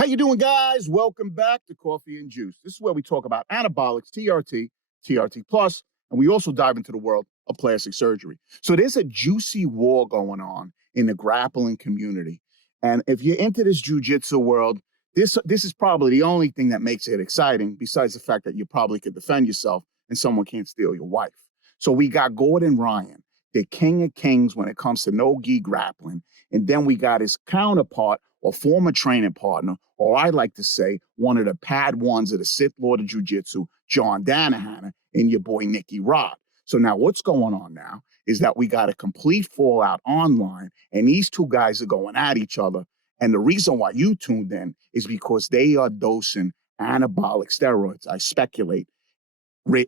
How you doing, guys? Welcome back to Coffee and Juice. This is where we talk about anabolics, TRT, TRT plus, and we also dive into the world of plastic surgery. So there's a juicy war going on in the grappling community, and if you're into this jiu-jitsu world, this is probably the only thing that makes it exciting, besides the fact that you probably could defend yourself and someone can't steal your wife. So we got Gordon Ryan, the king of kings when it comes to no-gi grappling, and then we got his counterpart or former training partner, or I like to say, one of the Padawans of the Sith Lord of Jiu-Jitsu, John Danaher, and your boy Nicky Rod. So now what's going on now is that we got a complete fallout online, and these two guys are going at each other. And the reason why you tuned in is because they are dosing anabolic steroids, I speculate,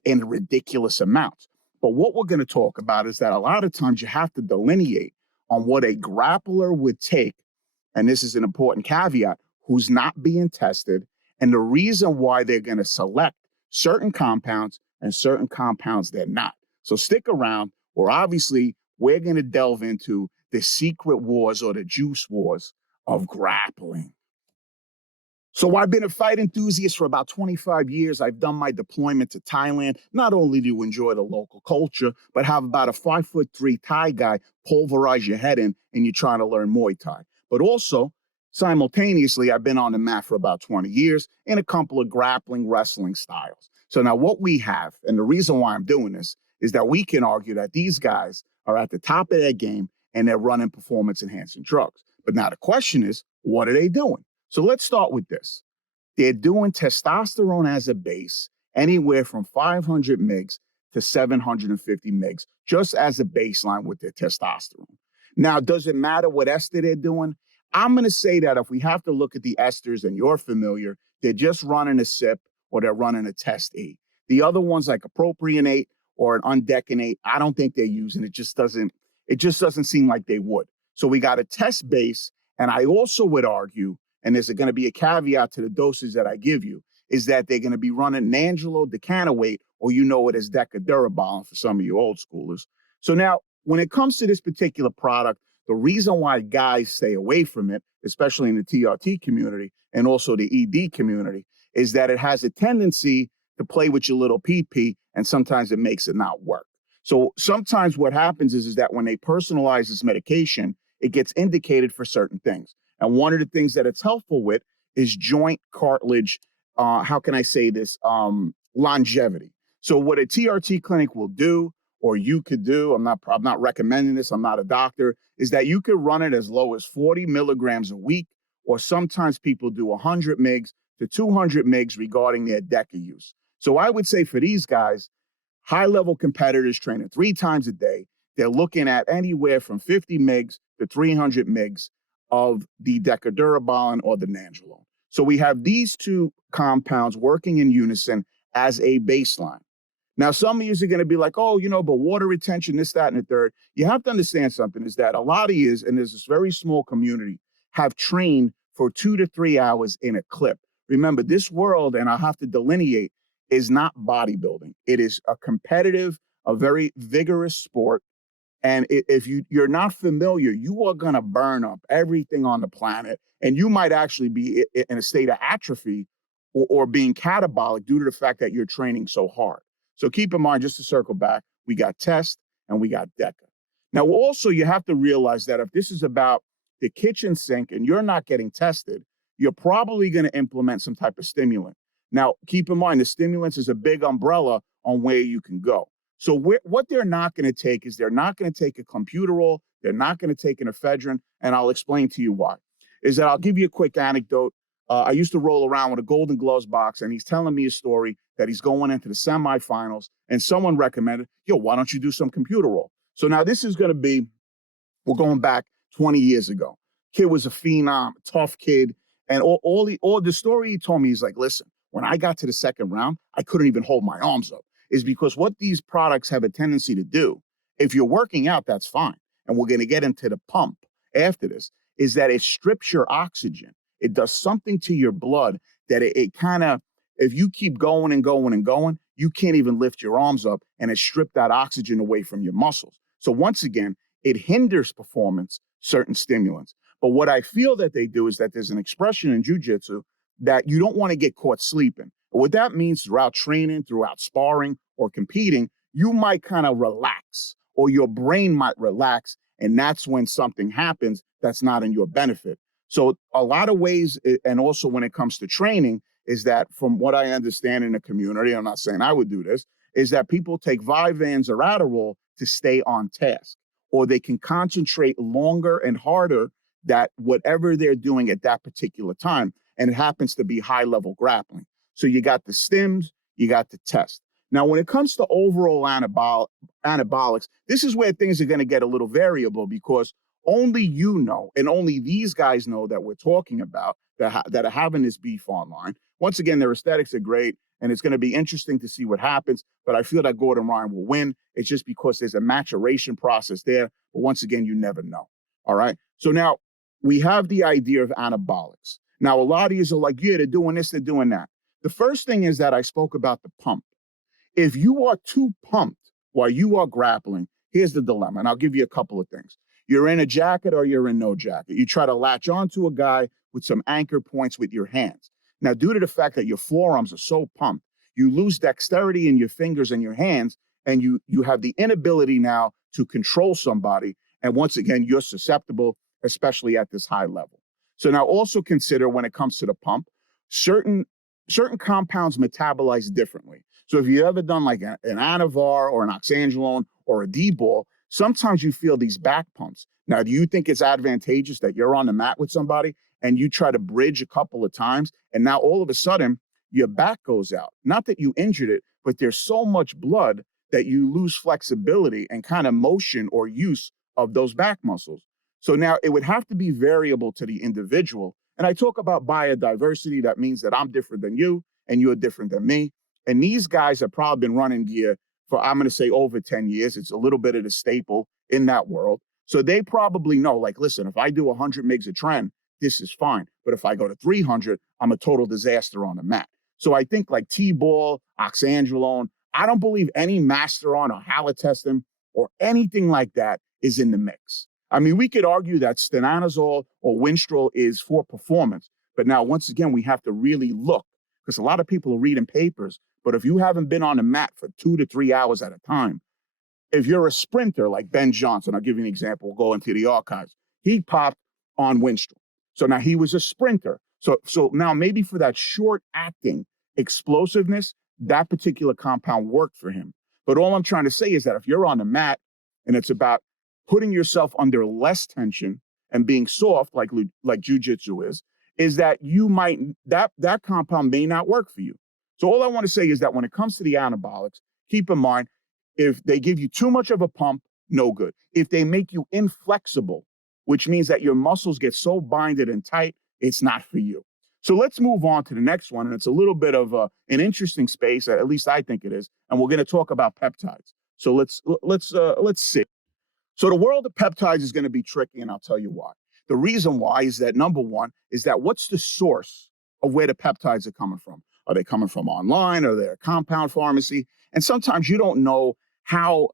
in ridiculous amounts. But what we're going to talk about is that a lot of times you have to delineate on what a grappler would take, and this is an important caveat, who's not being tested, and the reason why they're going to select certain compounds and certain compounds they're not. So stick around, or obviously we're going to delve into the secret wars or the juice wars of grappling. So I've been a fight enthusiast for about 25 years. I've done my deployment to Thailand, not only to enjoy the local culture, but have about a 5'3" Thai guy pulverize your head in and you're trying to learn Muay Thai. But also, simultaneously, I've been on the mat for about 20 years in a couple of grappling wrestling styles. So now what we have, and the reason why I'm doing this, is that we can argue that these guys are at the top of their game and they're running performance-enhancing drugs. But now the question is, what are they doing? So let's start with this. They're doing testosterone as a base, anywhere from 500 mgs to 750 mgs, just as a baseline with their testosterone. Now, does it matter what ester they're doing? I'm going to say that if we have to look at the esters and you're familiar, they're just running a SIP or they're running a test E. The other ones like a propionate or an undecanate, I don't think they're using it. It just doesn't seem like they would. So we got a test base, and I also would argue, and there's going to be a caveat to the doses that I give you, is that they're going to be running Nangelo decanoate, or you know it as decadurabolin for some of you old schoolers. So now, when it comes to this particular product, the reason why guys stay away from it, especially in the TRT community and also the ED community, is that it has a tendency to play with your little PP, and sometimes it makes it not work. So sometimes what happens is that when they personalize this medication, it gets indicated for certain things. And one of the things that it's helpful with is joint cartilage, how can I say this, longevity. So what a TRT clinic will do, or you could do, I'm not recommending this, I'm not a doctor, is that you could run it as low as 40 milligrams a week, or sometimes people do 100 mgs to 200 mgs regarding their DECA use. So I would say for these guys, high-level competitors training 3 times a day, they're looking at anywhere from 50 mgs to 300 mgs of the decadurabolin or the nandrolone. So we have these two compounds working in unison as a baseline. Now, some of you are going to be like, oh, but water retention, this, that, and the third. You have to understand something is that a lot of you, and there's this very small community, have trained for 2 to 3 hours in a clip. Remember, this world, and I have to delineate, is not bodybuilding. It is a competitive, a very vigorous sport. And if you're not familiar, you are going to burn up everything on the planet. And you might actually be in a state of atrophy or being catabolic due to the fact that you're training so hard. So keep in mind, just to circle back, we got test and we got DECA. Now, also, you have to realize that if this is about the kitchen sink and you're not getting tested, you're probably going to implement some type of stimulant. Now, keep in mind, the stimulants is a big umbrella on where you can go. So what they're not going to take is they're not going to take a clomputerol, they're not going to take an ephedrine, and I'll explain to you why. Is that I'll give you a quick anecdote. I used to roll around with a Golden Gloves box, and he's telling me a story that he's going into the semifinals, and someone recommended, why don't you do some computerol? So now this is going to be, we're going back 20 years ago. Kid was a phenom, tough kid, and all the story he told me is like, listen, when I got to the second round, I couldn't even hold my arms up. Is because what these products have a tendency to do, if you're working out, that's fine. And we're going to get into the pump after this, is that it strips your oxygen. It does something to your blood that it kind of, if you keep going and going and going, you can't even lift your arms up, and it stripped that oxygen away from your muscles. So once again, it hinders performance, certain stimulants. But what I feel that they do is that there's an expression in jujitsu that you don't want to get caught sleeping. What that means throughout training, throughout sparring or competing, you might kind of relax or your brain might relax. And that's when something happens that's not in your benefit. So a lot of ways, and also when it comes to training, is that from what I understand in the community, I'm not saying I would do this, is that people take Vyvanse or Adderall to stay on task, or they can concentrate longer and harder that whatever they're doing at that particular time. And it happens to be high level grappling. So you got the stims, you got the test. Now, when it comes to overall anabolics, this is where things are going to get a little variable because only you know, and only these guys know that we're talking about that are having this beef online. Once again, their aesthetics are great, and it's going to be interesting to see what happens. But I feel that Gordon Ryan will win. It's just because there's a maturation process there. But once again, you never know. All right. So now we have the idea of anabolics. Now, a lot of you are like, yeah, they're doing this, they're doing that. The first thing is that I spoke about the pump. If you are too pumped while you are grappling, here's the dilemma, and I'll give you a couple of things. You're in a jacket or you're in no jacket. You try to latch onto a guy with some anchor points with your hands. Now, due to the fact that your forearms are so pumped, you lose dexterity in your fingers and your hands, and you have the inability now to control somebody. And once again, you're susceptible, especially at this high level. So now also consider when it comes to the pump, certain compounds metabolize differently. So if you've ever done like an Anavar or an oxandrolone or a D-ball, sometimes you feel these back pumps. Now, do you think it's advantageous that you're on the mat with somebody and you try to bridge a couple of times and now all of a sudden your back goes out? Not that you injured it, but there's so much blood that you lose flexibility and kind of motion or use of those back muscles. So now it would have to be variable to the individual. And I talk about biodiversity. That means that I'm different than you and you're different than me. And these guys have probably been running gear for, I'm going to say, over 10 years. It's a little bit of the staple in that world. So they probably know, like, listen, if I do 100 mgs a trend, this is fine. But if I go to 300, I'm a total disaster on the mat. So I think like T-ball, oxandrolone, I don't believe any Masteron or Halotestin or anything like that is in the mix. I mean, we could argue that stenanazole or Winstrol is for performance. But now, once again, we have to really look because a lot of people are reading papers. But if you haven't been on the mat for 2 to 3 hours at a time, if you're a sprinter like Ben Johnson, I'll give you an example. We'll go into the archives. He popped on Winstrol. So now he was a sprinter. So now maybe for that short acting explosiveness, that particular compound worked for him. But all I'm trying to say is that if you're on the mat and it's about putting yourself under less tension and being soft like jujitsu is that you might, that compound may not work for you. So all I want to say is that when it comes to the anabolics, keep in mind, if they give you too much of a pump, no good. If they make you inflexible, which means that your muscles get so binded and tight, it's not for you. So let's move on to the next one. And it's a little bit of an interesting space, at least I think it is. And we're going to talk about peptides. So let's see. So the world of peptides is going to be tricky, and I'll tell you why. The reason why is that, number one, is that what's the source of where the peptides are coming from? Are they coming from online? Are they a compound pharmacy? And sometimes you don't know how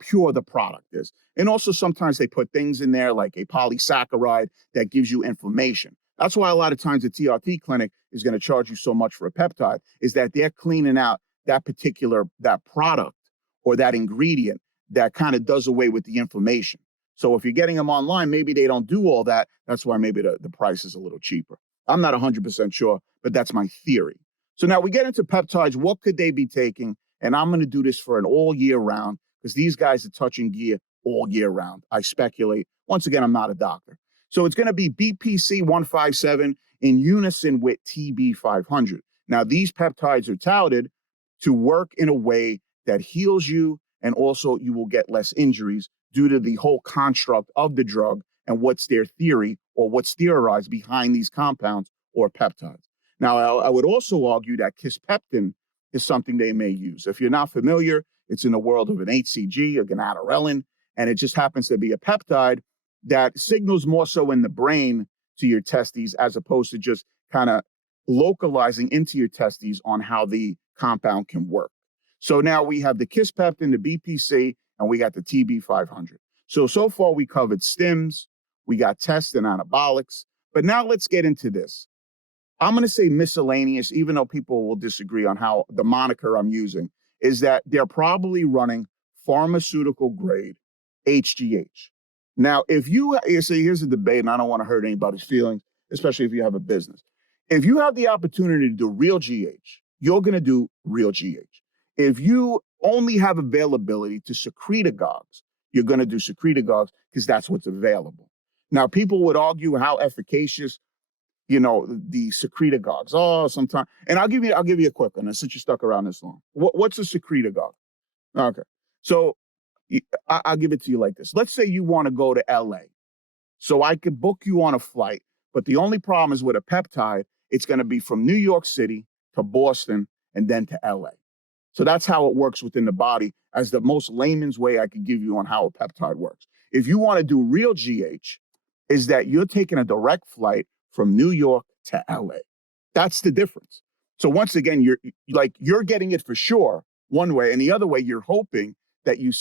pure the product is. And also sometimes they put things in there like a polysaccharide that gives you inflammation. That's why a lot of times the TRT clinic is going to charge you so much for a peptide, is that they're cleaning out that product or that ingredient that kind of does away with the inflammation. So if you're getting them online, maybe they don't do all that. That's why maybe the price is a little cheaper. I'm not 100% sure, but that's my theory. So now we get into peptides. What could they be taking? And I'm going to do this for an all year round because these guys are touching gear all year round. I speculate. Once again, I'm not a doctor. So it's going to be BPC 157 in unison with TB 500. Now, these peptides are touted to work in a way that heals you, and also you will get less injuries due to the whole construct of the drug and what's their theory or what's theorized behind these compounds or peptides. Now, I would also argue that kisspeptin is something they may use. If you're not familiar, it's in the world of an HCG, a gonadorelin, and it just happens to be a peptide that signals more so in the brain to your testes as opposed to just kind of localizing into your testes on how the compound can work. So now we have the kisspeptin, the BPC, and we got the TB 500. So far we covered stims, We got tests and anabolics. But now let's get into this. I'm going to say miscellaneous, even though people will disagree on how the moniker I'm using is that they're probably running pharmaceutical grade HGH. Now, if you say here's a debate, and I don't want to hurt anybody's feelings, especially if you have a business. If you have the opportunity to do real GH, you're going to do real GH. If you only have availability to secretagogues, you're going to do secretagogues because that's what's available. Now, people would argue how efficacious the secretagogues. Oh, sometimes, and I'll give you a quick one. Since you're stuck around this long, what's a secretagogue? Okay, so I'll give it to you like this. Let's say you want to go to LA, so I could book you on a flight, but the only problem is with a peptide, it's going to be from New York City to Boston and then to LA. So that's how it works within the body, as the most layman's way I could give you on how a peptide works. If you want to do real GH, is that you're taking a direct flight from New York to LA. That's the difference. So once again, you're getting it for sure one way, and the other way, you're hoping that you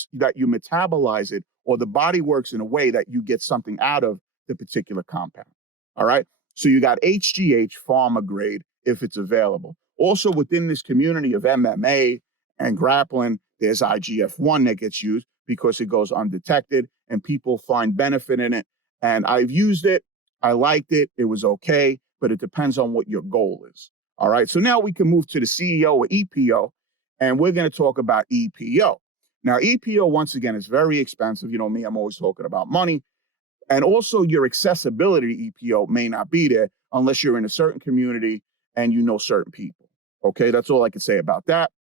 metabolize it, or the body works in a way that you get something out of the particular compound. All right. So you got HGH pharma grade if it's available. Also within this community of MMA and grappling, there's IGF-1 that gets used because it goes undetected and people find benefit in it. And I've used it. I liked it. It was okay, but it depends on what your goal is. All right. So now we can move to the CEO or EPO, and we're going to talk about EPO. Now, EPO, once again, is very expensive. You know me, I'm always talking about money. And also your accessibility to EPO may not be there unless you're in a certain community and you know certain people. Okay, that's all I can say about that.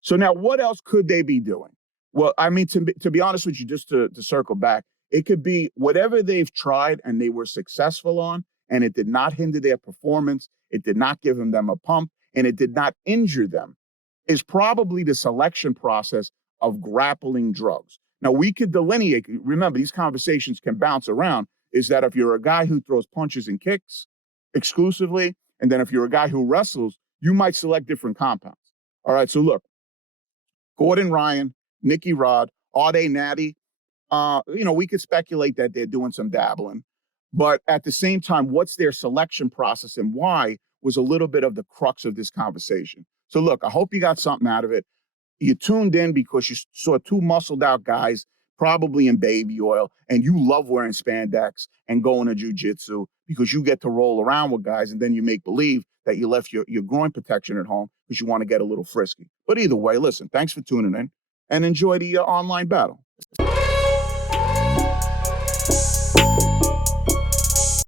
So now what else could they be doing? Well, I mean, to be honest with you, just to circle back, it could be whatever they've tried and they were successful on, and it did not hinder their performance, it did not give them a pump, and it did not injure them, is probably the selection process of grappling drugs. Now, we could delineate, remember, these conversations can bounce around, is that if you're a guy who throws punches and kicks exclusively, and then if you're a guy who wrestles, you might select different compounds. All right, so look, Gordon Ryan, Nicky Rod, are they Natty? We could speculate that they're doing some dabbling, but at the same time, what's their selection process and why was a little bit of the crux of this conversation. So look, I hope you got something out of it. You tuned in because you saw two muscled out guys, probably in baby oil, and you love wearing spandex and going to jujitsu because you get to roll around with guys, and then you make believe that you left your groin protection at home because you want to get a little frisky. But either way, listen, thanks for tuning in and enjoy the online battle.